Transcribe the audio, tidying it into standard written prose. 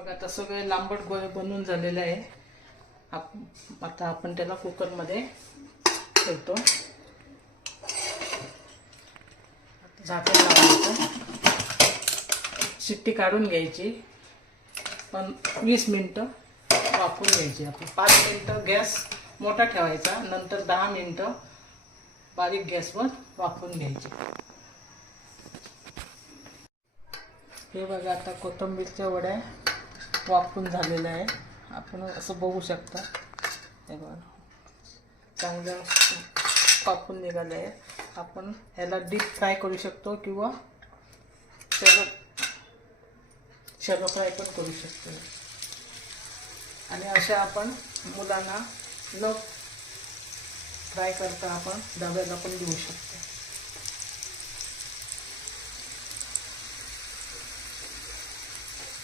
बघा आता सगळे लांबट गोळे बनवून झालेले आहे. आता आपण त्याला कुकरमध्ये ठेवतो. झाकण लावायचं, शिट्टी काढून घ्यायची, पण 20 मिनिटं वाफवून घ्यायची. आपण 5 मिनिटं गॅस मोठा ठेवायचा, नंतर 10 मिनिटं बारीक गॅसवर वाफवून घ्यायची. हे बघा आता कोथिंबीरच्या वड्या वाफवून झालेल्या आहे. आपण असं बघू शकता. हे बघा चांगलं वाफवून निघाले आहे. आपण ह्याला डीप फ्राय करू शकतो किंवा शॅलो फ्राय पण करू शकतो. आणि अशा आपण मुलांना न फ्राय करता आपण डब्याला पण देऊ शकतो.